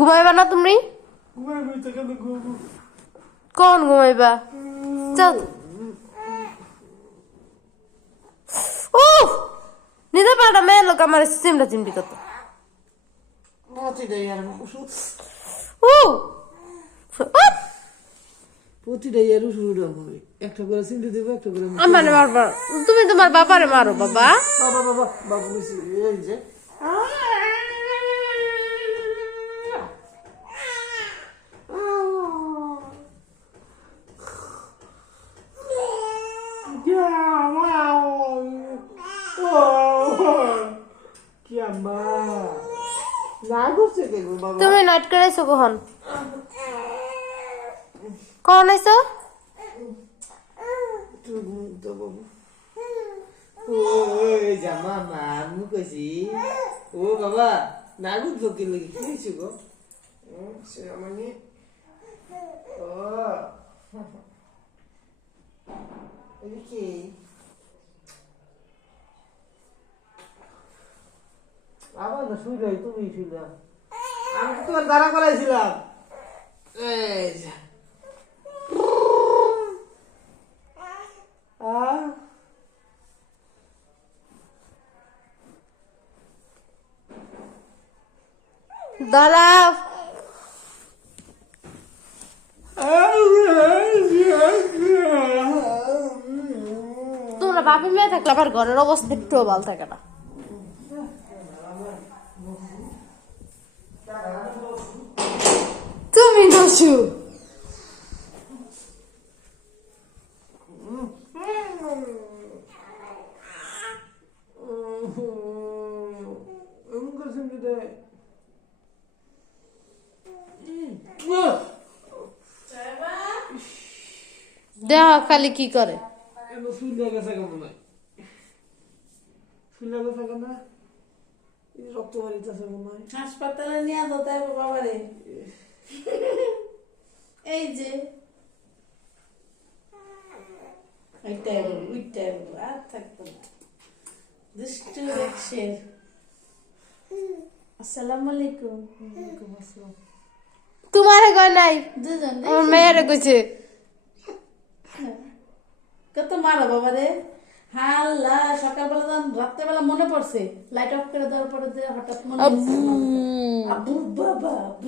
ঘুমাইবা না তুমি কেন ঘুমো কোন ঘুমাইবা চল ও নিতে পারটা মেয়ের লোক আমার চিমটা চিমটি কত প্রতিটা ইয়ার ওষুধ ও প্রতিটা ইয়ার ওষুধ হবে একটা করে সিন্ডি দেবো একটা করে মারবা তুমি তোমার বাবারে মারো বাবা বাবা বাবা বাবু এই যে কি আম্মা? না করছে কে গো বাবা? তুমি নাইট করেছ কখন? কখন আইছো? বাবু। ও জামা মা আমি কইছি। ও বাবা না গুলো কি লাগি? কি হইছে গো? সে মানে। ও। এদিকে আবার না শুই যাই তুমি শুইলাম আমি তো তোমার দাঁড়া করাইছিলাম। এই আহ দাঁড়াও। তোমরা বাপি মেয়ে থাকলে আবার ঘরের অবস্থা একটুও ভালো থাকে না তুমি নসু এমন করছেন কি রে? দেহ খালি কি করে এমন ফুলে গেছে কেমন নয় ফুলে গেছে কেন এই রক্ত বাড়িতেছে মনে হয়। হাসপাতালে নিয়ে যেতে হবে বাবারে। যে ওইটাই বলব ওইটাই বলব আর থাকতো না। দুষ্টু দেখছেন আসসালামু আলাইকুম। তোমারে নাই? দুজন আমার মেয়েরে কইছে। কত মারো বাবারে। হাল্লা সকালবেলা যখন রাত্রেবেলা মনে পড়ছে লাইট অফ করে দেওয়ার পরে যে হঠাৎ মনে আব্বু। পড়ছে